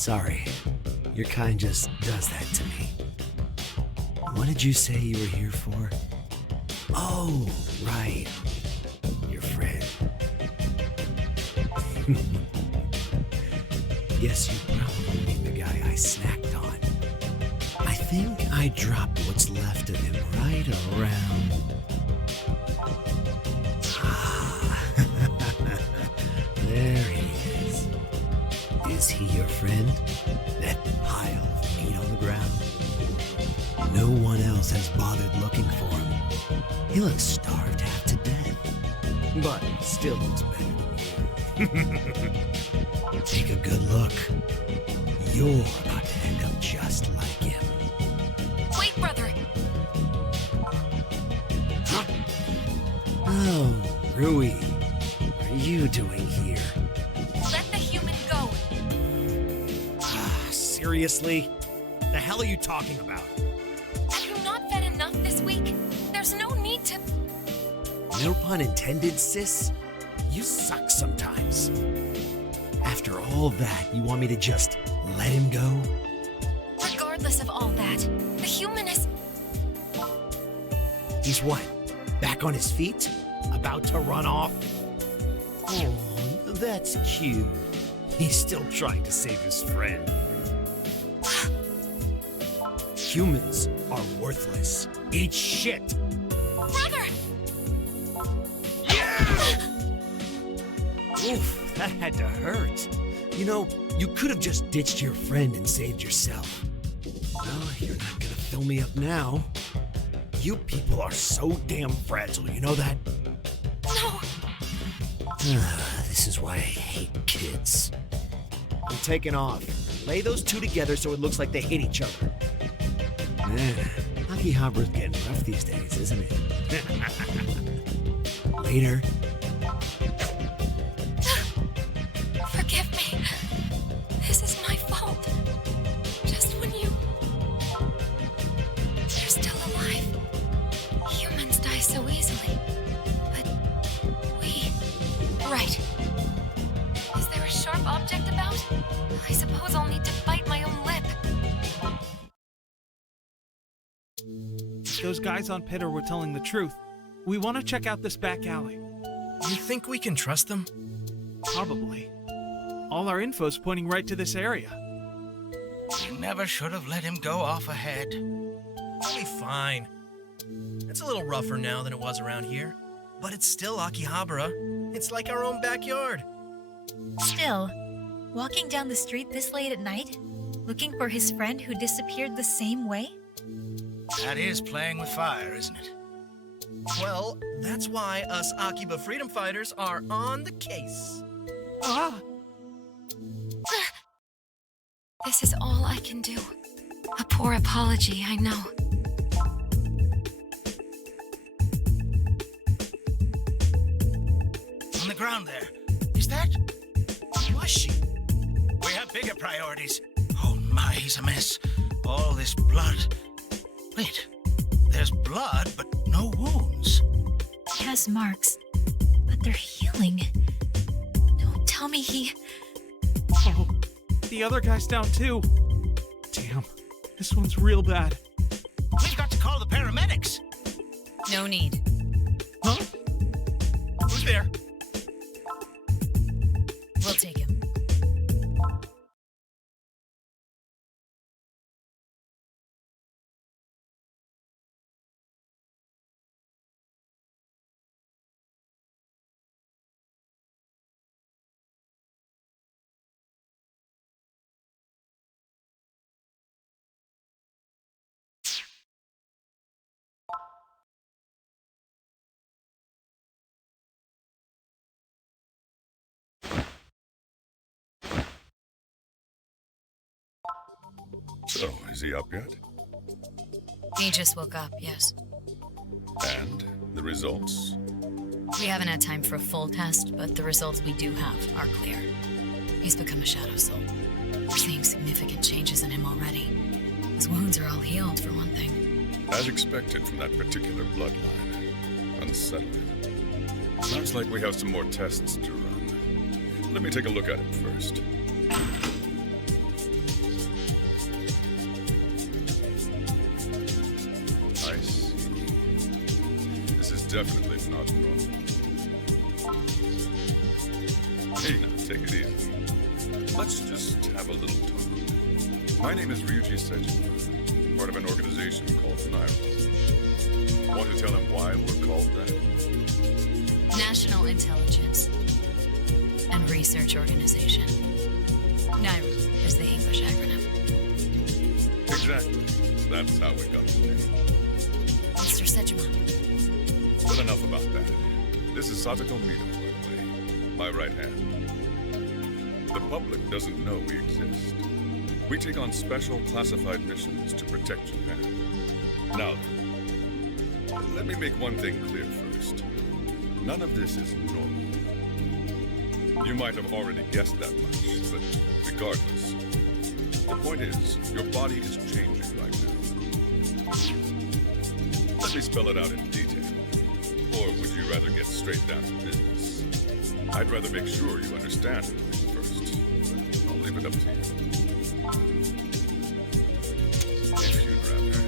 Sorry. Your kind just does that to me. What did you say you were here for? Oh, right. Your friend. Guess you probably mean the guy I snacked on. I think I dropped what's left of him right around... There he is. Is he your friend? That pile of meat on the ground? No one else has bothered looking for him. He looks starved half to death, but still looks better than you. Take a good look. You're about to end up just like him. Wait, brother! Oh, Rui. What are you doing here? Let the human go! Seriously? The hell are you talking about? Have you not fed enough this week? There's no need to... No pun intended, sis. You suck sometimes. After all that, you want me to just let him go? Regardless of all that, the human is... He's what? Back on his feet? About to run off? Oh, that's cute. He's still trying to save his friend. Humans are worthless. Eat shit! Brother! Yeah! Oof, that had to hurt. You know, you could have just ditched your friend and saved yourself. Well, you're not gonna fill me up now. You people are so damn fragile, you know that? No! This is why I hate kids. I'm taking off. Lay those two together so it looks like they hit each other. Man, AKIBA'S getting rough these days, isn't it? Later. Forgive me. This is my fault. Just when you're still alive. Humans die so easily. But we... Right. Is there a sharp object about? I suppose I'll need to bite my own lip. Those guys on Pitter were telling the truth. We want to check out this back alley. You think we can trust them? Probably. All our info's pointing right to this area. You never should have let him go off ahead. We'll be fine. It's a little rougher now than it was around here, but it's still Akihabara. It's like our own backyard. Still, walking down the street this late at night, looking for his friend who disappeared the same way? That is playing with fire, isn't it? Well, that's why us Akiba freedom fighters are on the case. Ah! This is all I can do. A poor apology, I know. On the ground there. Is that... Who was she? We have bigger priorities. Oh my, he's a mess. All this blood. Wait, there's blood, but no wounds. He has marks, but they're healing. Don't tell me he... Oh, the other guy's down too. Damn, this one's real bad. We've got to call the paramedics. No need. Huh? Who's there? We'll take him. So, is he up yet? He just woke up, yes. And the results? We haven't had time for a full test, but the results we do have are clear. He's become a shadow soul. We're seeing significant changes in him already. His wounds are all healed, for one thing. As expected from that particular bloodline. Unsettling. Sounds like we have some more tests to run. Let me take a look at him first. definitely not normal. Hey, now, take it easy. Let's just have a little talk. My name is Ryuji Sejima, part of an organization called Nairo. Want to tell him why we're called that? National Intelligence and Research Organization. NIRO is the English acronym. Exactly. That's how we got the name. Mr. Sejima. But enough about that. This is Satoko Mido, by the way. My right hand. The public doesn't know we exist. We take on special classified missions to protect Japan. Now, let me make one thing clear first. None of this is normal. You might have already guessed that much, but regardless, the point is, your body is changing right now. Let me spell it out in detail. Or would you rather get straight down to business? I'd rather make sure you understand it first. I'll leave it up to you. If you'd rather.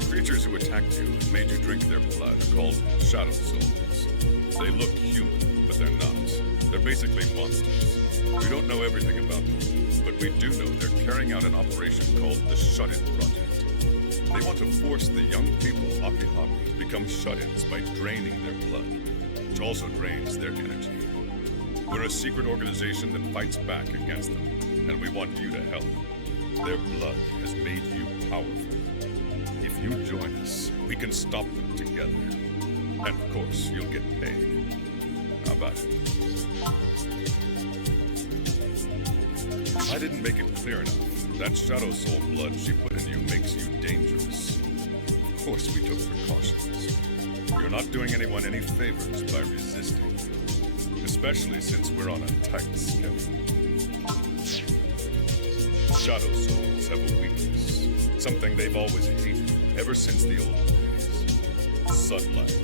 The creatures who attacked you and made you drink their blood are called shadow souls. They look human, but they're not. They're basically monsters. We don't know everything about them, but we do know they're carrying out an operation called the Shut-In Project. They want to force the young people of Akihabara to become shut-ins by draining their blood, which also drains their energy. We're a secret organization that fights back against them, and we want you to help. Their blood has made you powerful. If you join us, we can stop them together. And of course, you'll get paid. How about it? If I didn't make it clear enough, that Shadow Soul blood she put in you makes you dangerous. Of course, we took precautions. You're not doing anyone any favors by resisting. Especially since we're on a tight schedule. Shadow Souls have a weakness. Something they've always hated, ever since the old days. Sunlight.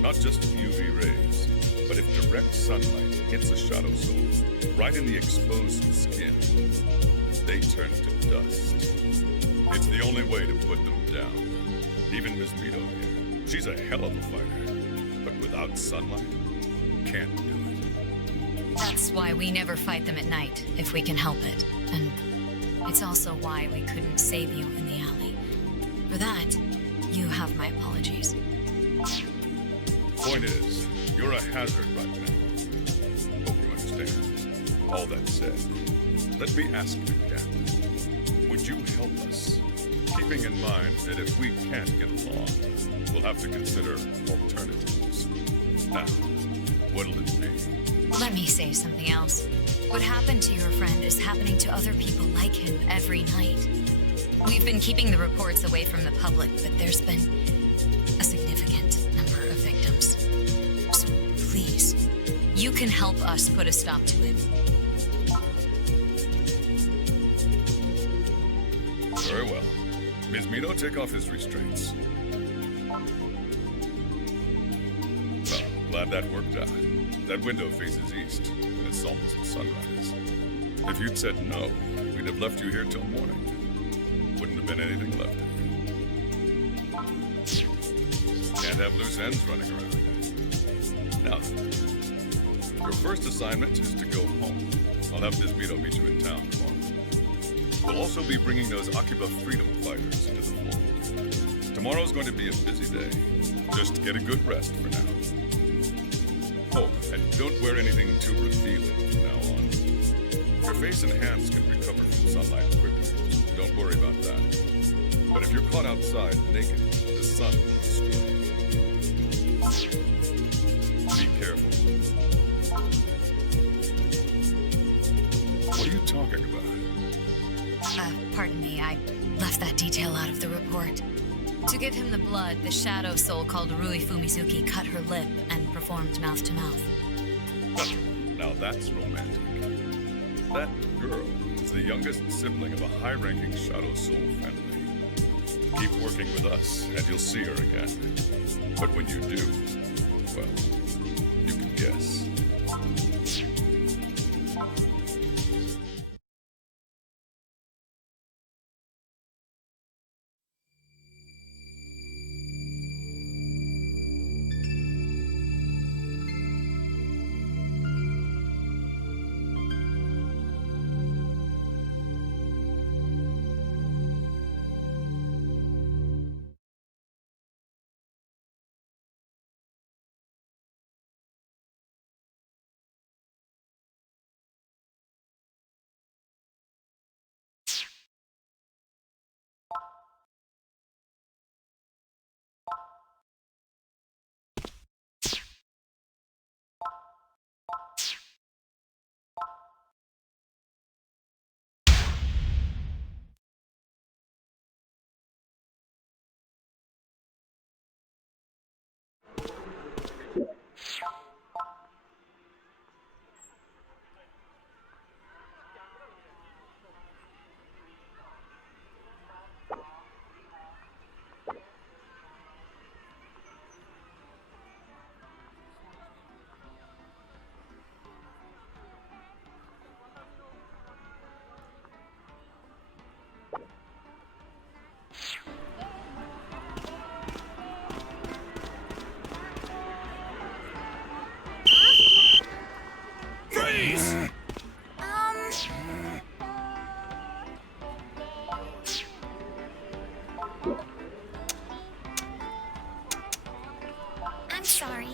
Not just UV rays, but if direct sunlight hits a Shadow Soul, right in the exposed skin, they turn to dust. It's the only way to put them down. Even Miss Mido here, she's a hell of a fighter. But without sunlight, can't do it. That's why we never fight them at night, if we can help it. And it's also why we couldn't save you in the alley. For that, you have my apologies. Point is, you're a hazard right now. Hope you understand. All that said, let me ask you again. Would you help us? Keeping in mind that if we can't get along, we'll have to consider alternatives. Now, what'll it be? Let me say something else. What happened to your friend is happening to other people like him every night. We've been keeping the reports away from the public, but there's been a significant number of victims. So please, you can help us put a stop to it. Very well. Ms. Mido, take off his restraints. Well, glad that worked out. That window faces east, and it's almost sunrise. If you'd said no, we'd have left you here till morning. Wouldn't have been anything left of you. Can't have loose ends running around. Now then, your first assignment is to go home. I'll have Ms. Mido meet you in town tomorrow. We'll also be bringing those Akiba freedom fighters into the fold. Tomorrow's going to be a busy day. Just get a good rest for now. Oh, and don't wear anything too revealing from now on. Your face and hands can recover from sunlight quickly. Don't worry about that. But if you're caught outside naked, the sun will destroy you. Be careful. What are you talking about? Pardon me, I left that detail out of the report. To give him the blood, the shadow soul called Rui Fumizuki cut her lip and performed mouth-to-mouth. Now that's romantic. That girl is the youngest sibling of a high-ranking Shadow Soul family. Keep working with us, and you'll see her again. But when you do, well, you can guess. I'm sorry.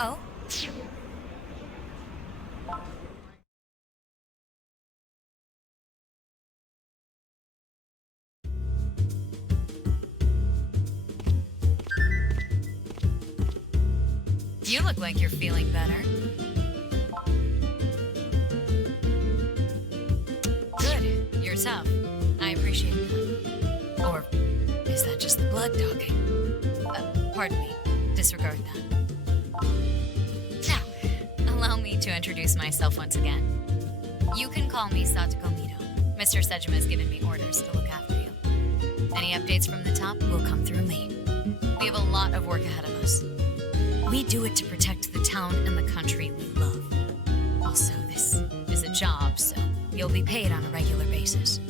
Oh? You look like you're feeling better. Good. You're tough. I appreciate that. Or is that just the blood talking? Pardon me. Disregard that. Now, allow me to introduce myself once again. You can call me Satoko Mido. Mr. Sejima has given me orders to look after you. Any updates from the top will come through me. We have a lot of work ahead of us. We do it to protect the town and the country we love. Also, this is a job, so you'll be paid on a regular basis.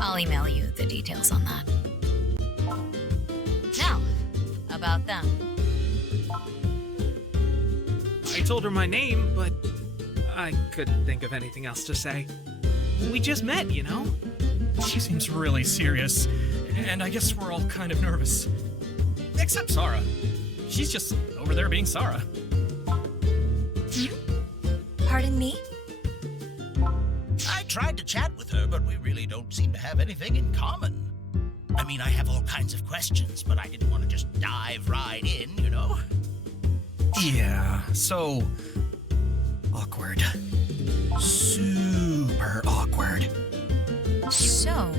I'll email you the details on that. Now, about them. I told her my name, but I couldn't think of anything else to say. We just met, you know? She seems really serious, and I guess we're all kind of nervous. Except Sarah. She's just over there being Sarah. Pardon me? I tried to chat with her, but we really don't seem to have anything in common. I mean, I have all kinds of questions, but I didn't want to just dive right in, you know? Yeah, so... awkward. Super awkward. So,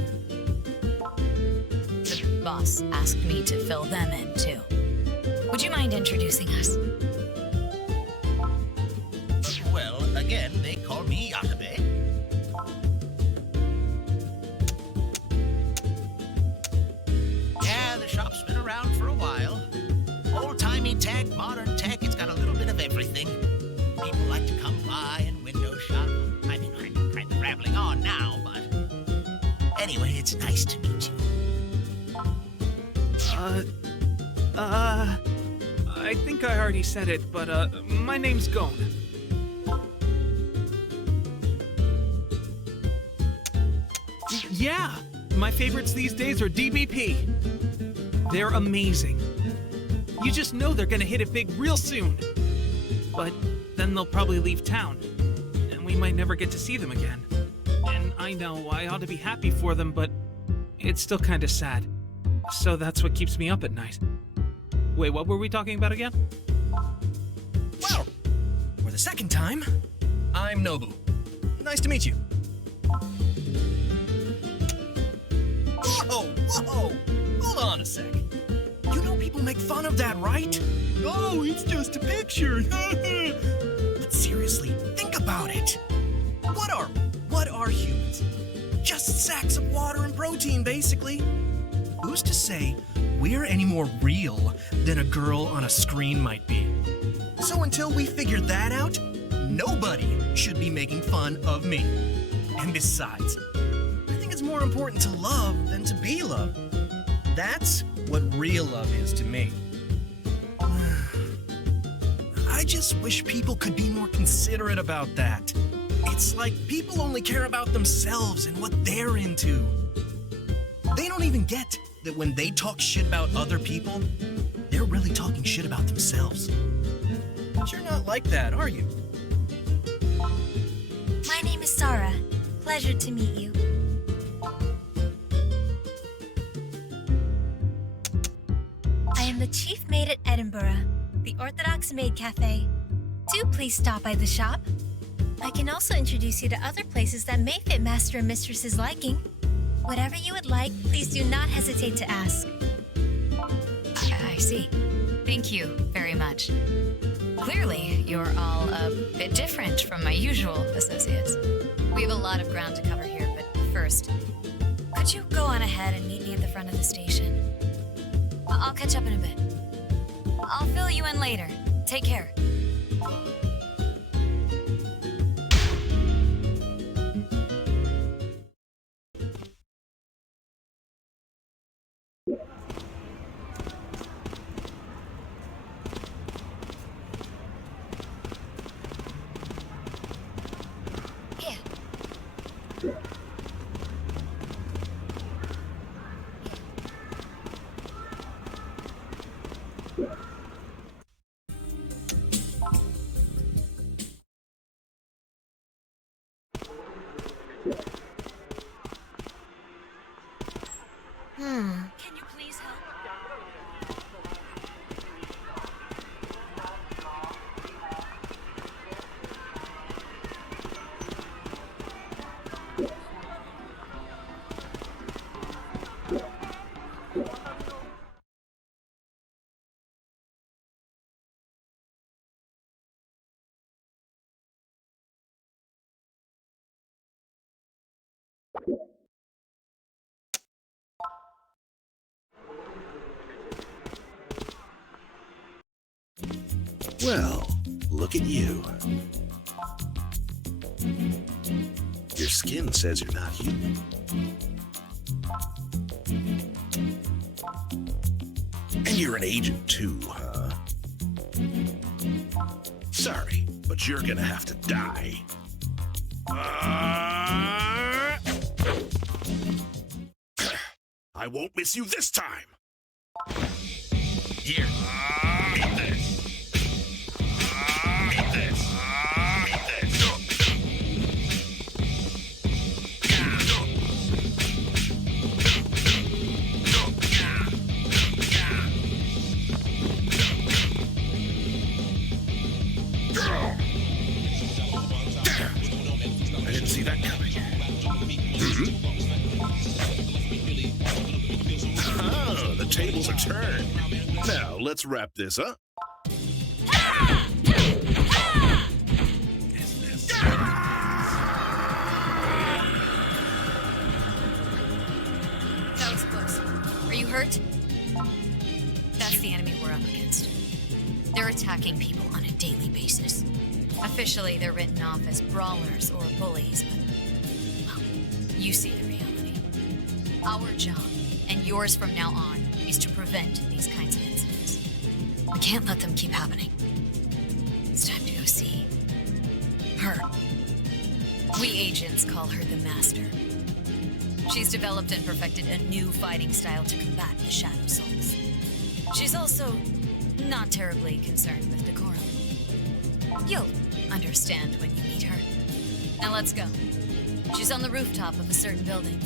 the boss asked me to fill them in, too. Would you mind introducing us? Well, again, they call me Akabe. Yeah, the shop's been around for a while. Old-timey tech, modern tech, it's got a little bit of everything. People like to come by and window shop. I mean, I'm kind of rambling on now, but... Anyway, it's nice to meet you. I think I already said it, but, my name's Gon. Yeah, my favorites these days are DBP. They're amazing. You just know they're gonna hit it big real soon. But then they'll probably leave town, and we might never get to see them again. And I know I ought to be happy for them, but it's still kinda sad. So that's what keeps me up at night. Wait, what were we talking about again? Well, for the second time, I'm Nobu. Nice to meet you. Whoa, whoa! Hold on a sec. You know people make fun of that, right? Oh, it's just a picture. But seriously, think about it. What are humans? Just sacks of water and protein, basically. Who's to say we're any more real than a girl on a screen might be? So until we figure that out, nobody should be making fun of me. And besides, I think it's more important to love than to be loved. That's what real love is to me. I just wish people could be more considerate about that. It's like people only care about themselves and what they're into. They don't even get that when they talk shit about other people, they're really talking shit about themselves. But you're not like that, are you? My name is Sarah. Pleasure to meet you. I am the chief maid at Edinburgh, the Orthodox Maid Cafe. Do please stop by the shop. I can also introduce you to other places that may fit Master and Mistress's liking. Whatever you would like, please do not hesitate to ask. I see. Thank you very much. Clearly, you're all a bit different from my usual associates. We have a lot of ground to cover here, but first, could you go on ahead and meet me at the front of the station? I'll catch up in a bit. I'll fill you in later. Take care. Can you please help? Well, look at you. Your skin says you're not human. And you're an agent too, huh? Sorry, but you're gonna have to die. I won't miss you this time. Here. Eat this. Eat this. Eat this. I didn't see that coming. Oh, the tables are turned. Now, let's wrap this up. That was close. Are you hurt? That's the enemy we're up against. They're attacking people on a daily basis. Officially, they're written off as brawlers or bullies, but, well, you see the reality. Our job, and yours from now on, is to prevent these kinds of incidents. We can't let them keep happening. It's time to go see her. We agents call her the Master. She's developed and perfected a new fighting style to combat the Shadow Souls. She's also not terribly concerned with decorum. You'll understand when you meet her. Now let's go. She's on the rooftop of a certain building.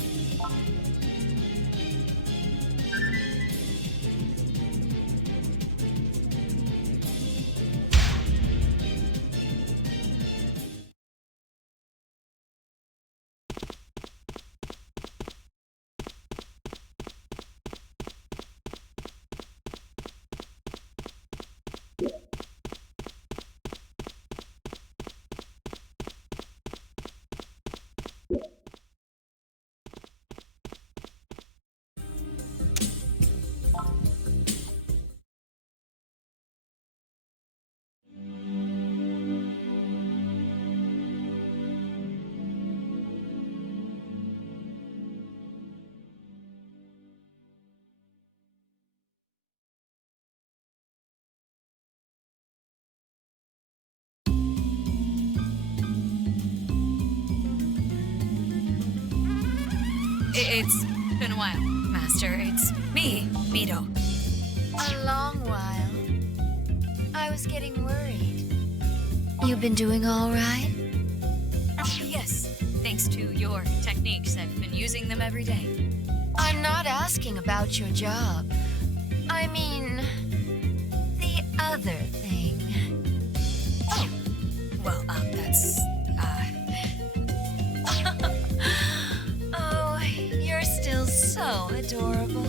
It's been a while, Master. It's me, Mito. A long while. I was getting worried. You been doing all right? Yes, thanks to your techniques. I've been using them every day. I'm not asking about your job. I mean, other thing. Oh, well, that's, Oh, you're still so adorable.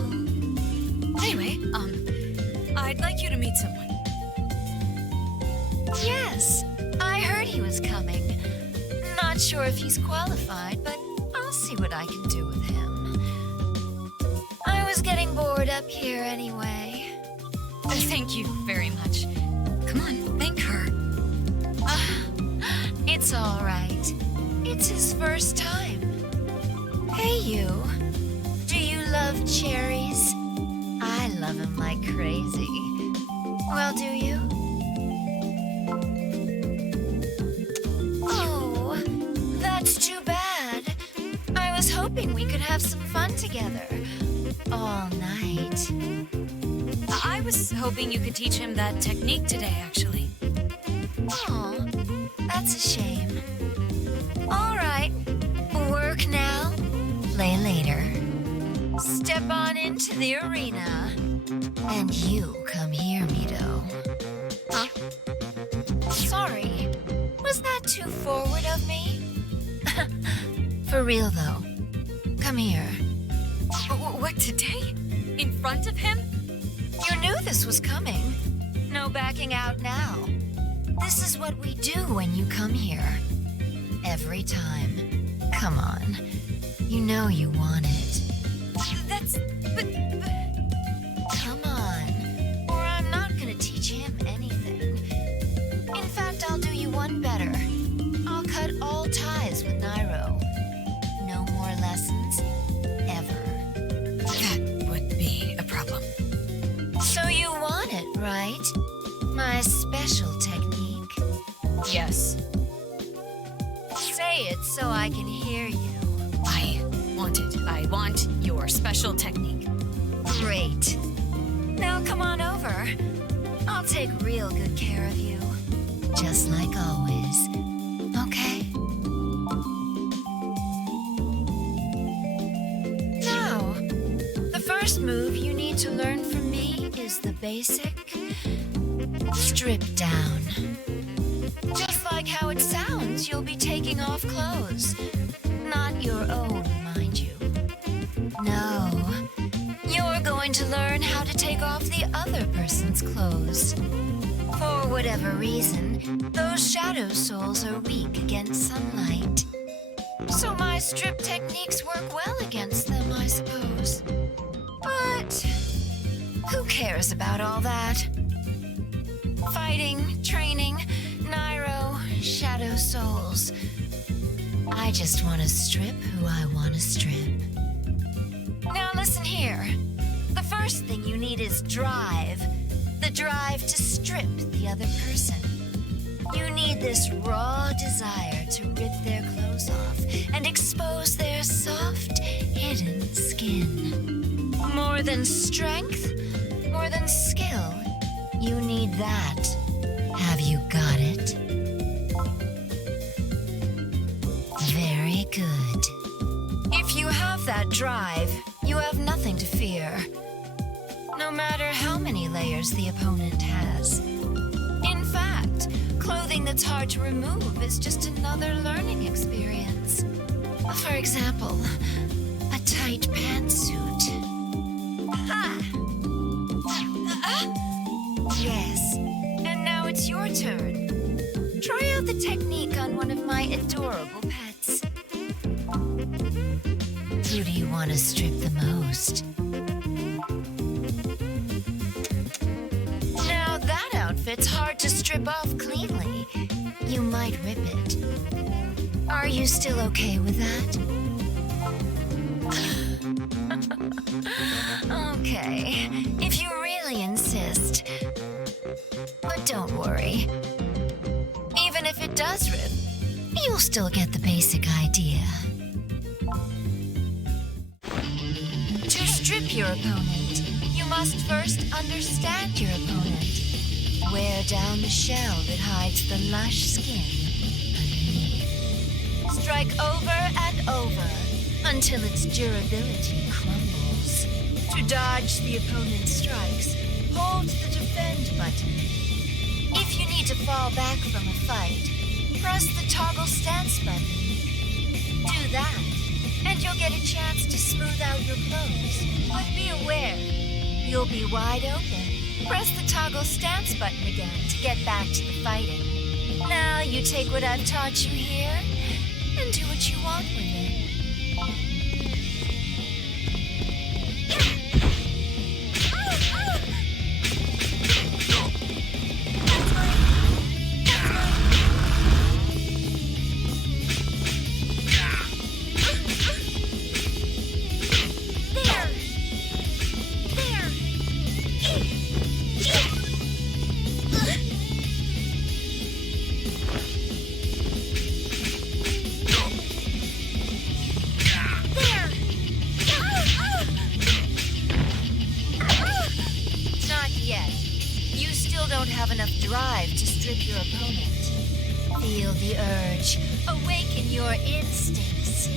Anyway, I'd like you to meet someone. Yes, I heard he was coming. Not sure if he's qualified, but I'll see what I can do with him. I was getting bored up here anyway. Thank you very much. Come on, thank her. It's all right. It's his first time. Hey, you. Do you love cherries? I love them like crazy. Well, do you? Oh, that's too bad. I was hoping we could have some fun together. All night. I was hoping you could teach him that technique today, actually. Oh, that's a shame. All right. Work now, play later. Step on into the arena. And you come here, Mito. Huh? Sorry. Was that too forward of me? For real, though. Come here. What, today? In front of him? You knew this was coming. No backing out now. This is what we do when you come here. Every time. Come on. You know you want it. But... Come on. Or I'm not gonna teach him anything. In fact, I'll do you one better. I'll cut all ties with Nairo. No more lessons. Ever. That would be a problem. So you want it, right? My special technique. Yes. Say it so I can hear you. I want it. I want your special technique. Great. Now come on over. I'll take real good care of you. Just like always. Okay? Now, the first move you need to learn from me is the basic strip down. Just like how it sounds, you'll be taking off clothes. Not your own, mind you. No. You're going to learn how to take off the other person's clothes. For whatever reason, those shadow souls are weak against sunlight. So my strip techniques work well against them, I suppose. But who cares about all that? Fighting, training, Nairo, shadow souls. I just want to strip who I want to strip. Now listen here. The first thing you need is drive. The drive to strip the other person. You need this raw desire to rip their clothes off and expose their soft, hidden skin. More than strength, more than skill, you need that. Have you got it? Very good. If you have that drive, you have nothing to fear. No matter how many layers the opponent has. In fact, clothing that's hard to remove is just another learning experience. For example, a tight pantsuit. Ha! Yes, and now it's your turn. Try out the technique on one of my adorable pets. Who do you want to strip the most? Now that outfit's hard to strip off cleanly. You might rip it. Are you still okay with that? Okay, if you really insist. But don't worry. Even if it does rip, you'll still get the basic idea. To strip your opponent, you must first understand your opponent. Wear down the shell that hides the lush skin underneath. Strike over and over until its durability crumbles. To dodge the opponent's strikes, hold the defend button. need to fall back from a fight, press the toggle stance button. Do that, and you'll get a chance to smooth out your clothes. But be aware, you'll be wide open. Press the toggle stance button again to get back to the fighting. Now you take what I've taught you here, and do what you want with it. Drive to strip your opponent. Feel the urge. Awaken your instincts.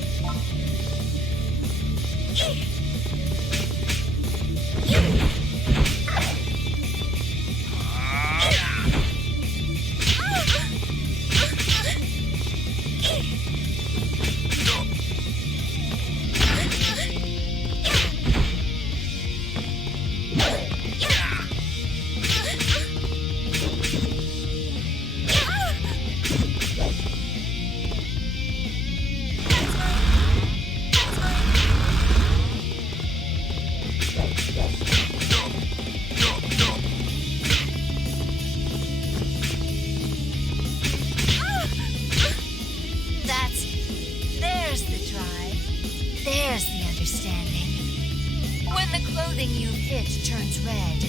Turns red,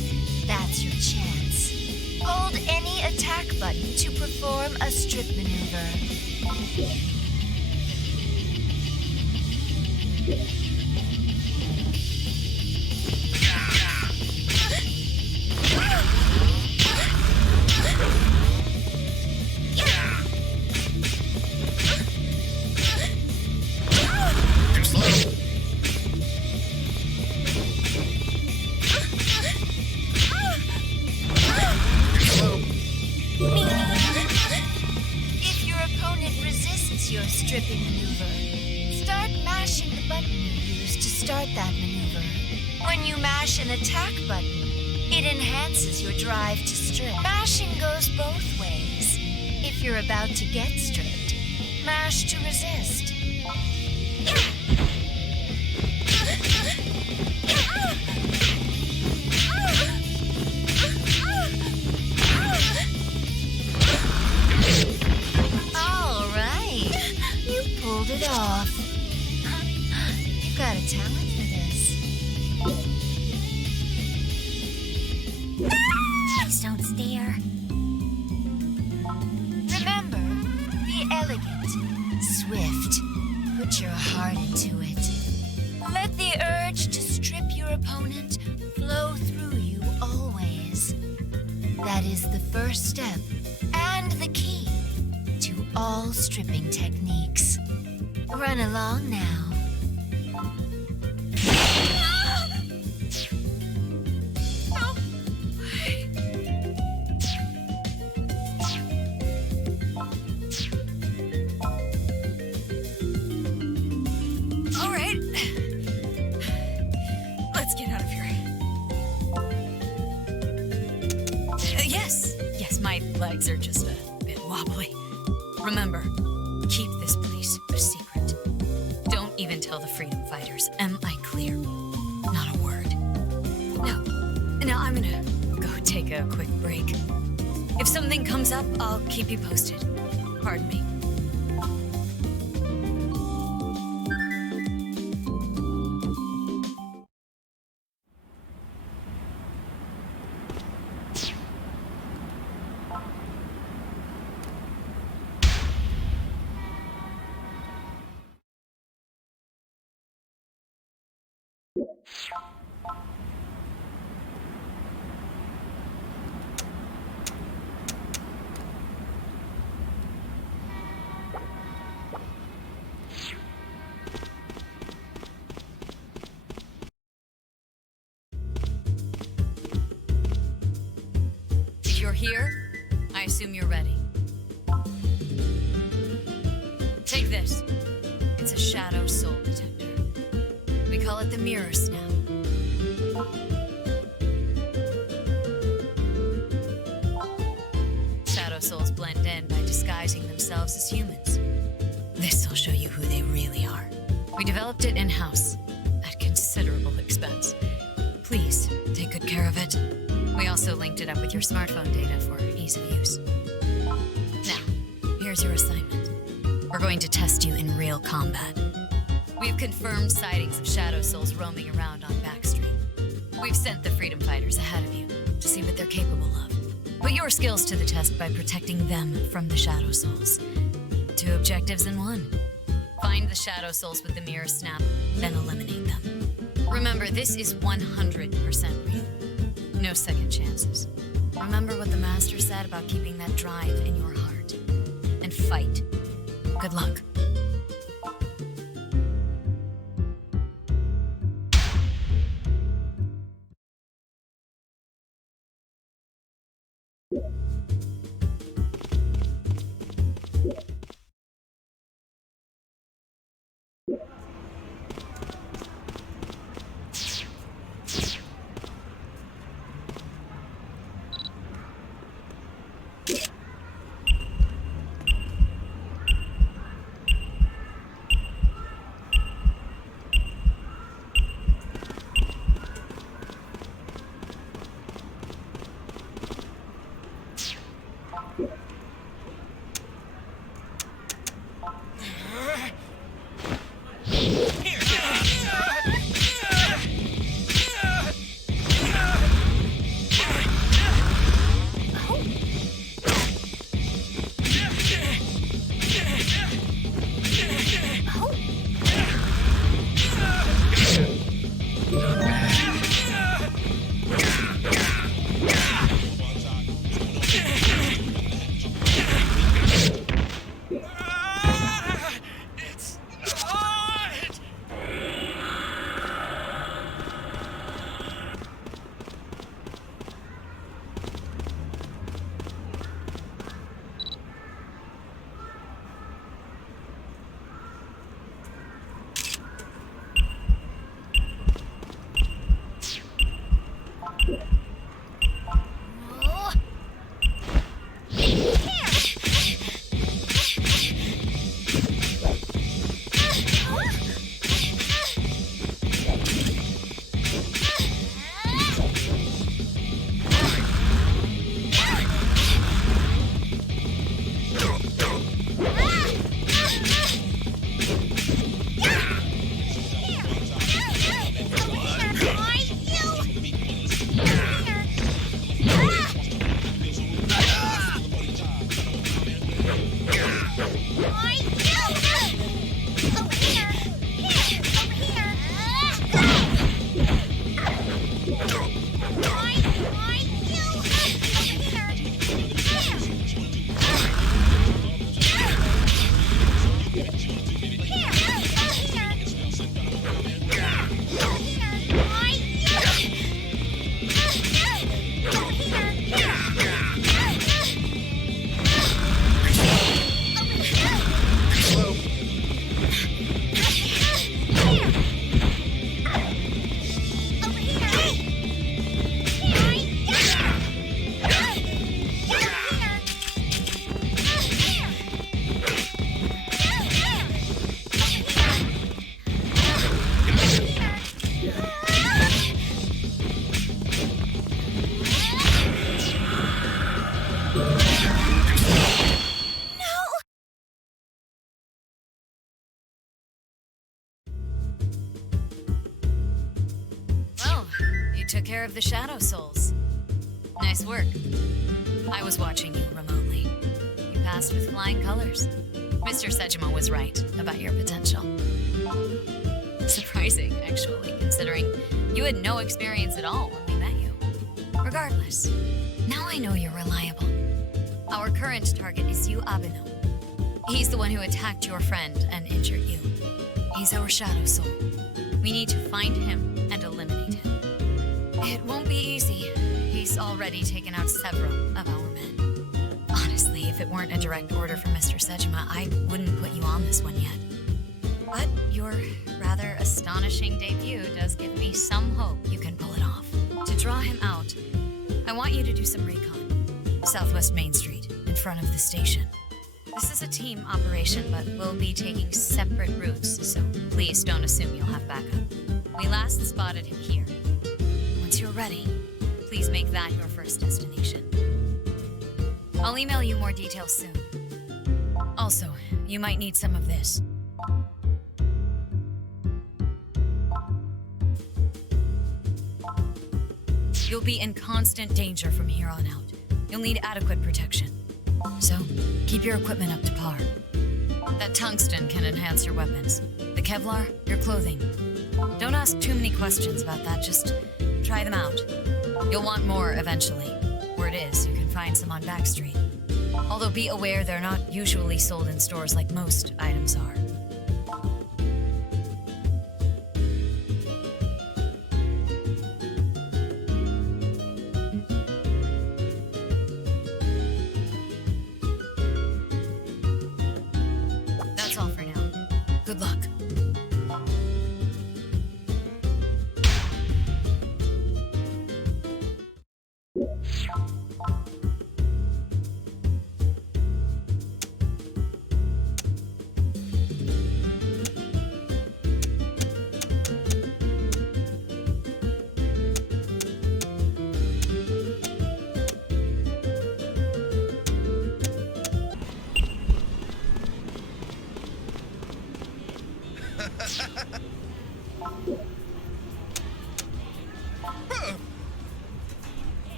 that's your chance. Hold any attack button to perform a strip maneuver. Your stripping maneuver. Start mashing the button you used to start that maneuver. When you mash an attack button, it enhances your drive to strip. Mashing goes both ways. If you're about to get stripped, mash to resist. It off. You've got a talent for this. Please don't stare. Remember, be elegant, swift. Put your heart into it. Let the urge to strip your opponent flow through you always. That is the first step and the key to all stripping techniques. Run along now. All right. Let's get out of here. Yes, my legs are just a bit wobbly. Remember, keep this place a secret. Don't even tell the freedom fighters. Am I clear? Not a word. Now I'm gonna go take a quick break. If something comes up, I'll keep you posted. Pardon me. If you're here, I assume you're ready. Take this. It's a shadow soul detector. We call it the mirror snap. Shadow souls blend in by disguising themselves as humans. This'll show you who they really are. We developed it in-house at considerable expense. Please take good care of it. We also linked it up with your smartphone data for ease of use. Now, here's your assignment. We're going to test you in real combat. We've confirmed sightings of shadow souls roaming around on Backstreet. We've sent the freedom fighters ahead of you to see what they're capable of. Put your skills to the test by protecting them from the shadow souls. 2 objectives in 1. Find the shadow souls with the mirror snap, then eliminate them. Remember, this is 100% real. No second chances. Remember what the Master said about keeping that drive in your heart. And fight. Good luck. Took care of the shadow souls. Nice work. I was watching you remotely. You passed with flying colors. Mr. Sejima was right about your potential. Surprising, actually, considering you had no experience at all when we met you. Regardless, now I know you're reliable. Our current target is Yu Abeno. He's the one who attacked your friend and injured you. He's our shadow soul. We need to find him and eliminate him. It won't be easy. He's already taken out several of our men. weren't a direct order from Mr. Sejima, I wouldn't put you on this one yet. But your rather astonishing debut does give me some hope you can pull it off. To draw him out, I want you to do some recon. Southwest Main Street, in front of the station. This is a team operation, but we'll be taking separate routes, so please don't assume you'll have backup. We last spotted him here. Once you're ready, please make that your first destination. I'll email you more details soon. Also, you might need some of this. You'll be in constant danger from here on out. You'll need adequate protection. So, keep your equipment up to par. That tungsten can enhance your weapons. The Kevlar, your clothing. Don't ask too many questions about that, just try them out. You'll want more eventually. Word is, you can find some on Backstreet. Although be aware they're not usually sold in stores like most items are. That's all for now. Good luck.